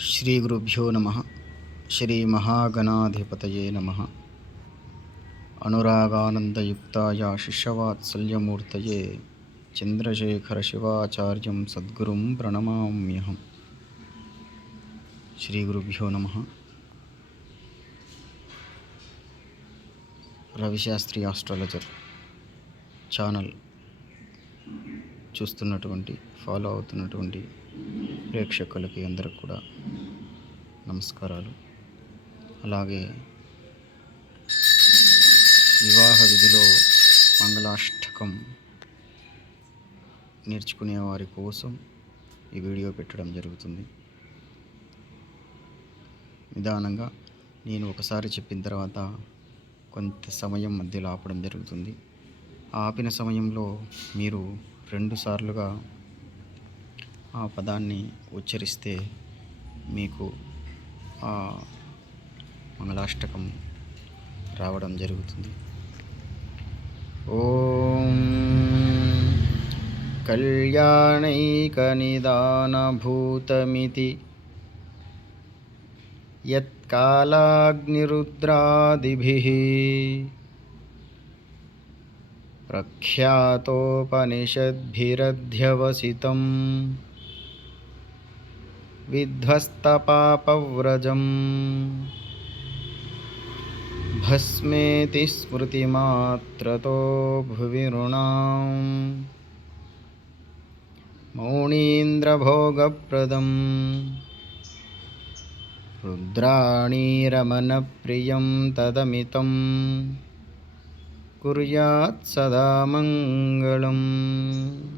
శ్రీ గురుభ్యో నమ. శ్రీ మహాగణాధిపతయే నమ. అనురాగానందయుక్తాయ శిష్యవాత్సల్యమూర్తయే చంద్రశేఖర శివాచార్యం సద్గురుం ప్రణమామ్యహం. శ్రీ గురుభ్యో నమ. రవిశాస్త్రి ఆస్ట్రాలజర్ ఛానల్ చూస్తున్నటువంటి ఫాలో అవుతున్నటువంటి ప్రేక్షకులకి అందరికి కూడా నమస్కారాలు. అలాగే వివాహ విధిలో మంగళాష్టకం నేర్చుకునే వారి కోసం ఈ వీడియో పెట్టడం జరుగుతుంది. నిదానంగా నేను ఒకసారి చెప్పిన తర్వాత కొంత సమయం మధ్యలో ఆపడం జరుగుతుంది. ఆపిన సమయంలో మీరు రెండు సార్లుగా ఆ పదాన్ని ఉచ్చరిస్తే మీకు ఆ మంగళాష్టకం రావడం జరుగుతుంది ఓం కళ్యాణైకనిదానభూతమితి యత్కాలాగ్నిరుద్రాదిభిः प्रख्यातोपनिषद्भिरध्यवसितं विध्वस्तपापव्रजम्। भस्मेति स्मृतिमात्रतो भुवि नृणाम् मौनीन्द्रभोगप्रदम् रुद्राणीरमणप्रियं तदमितं कुर्यात् सदा मङ्गलम्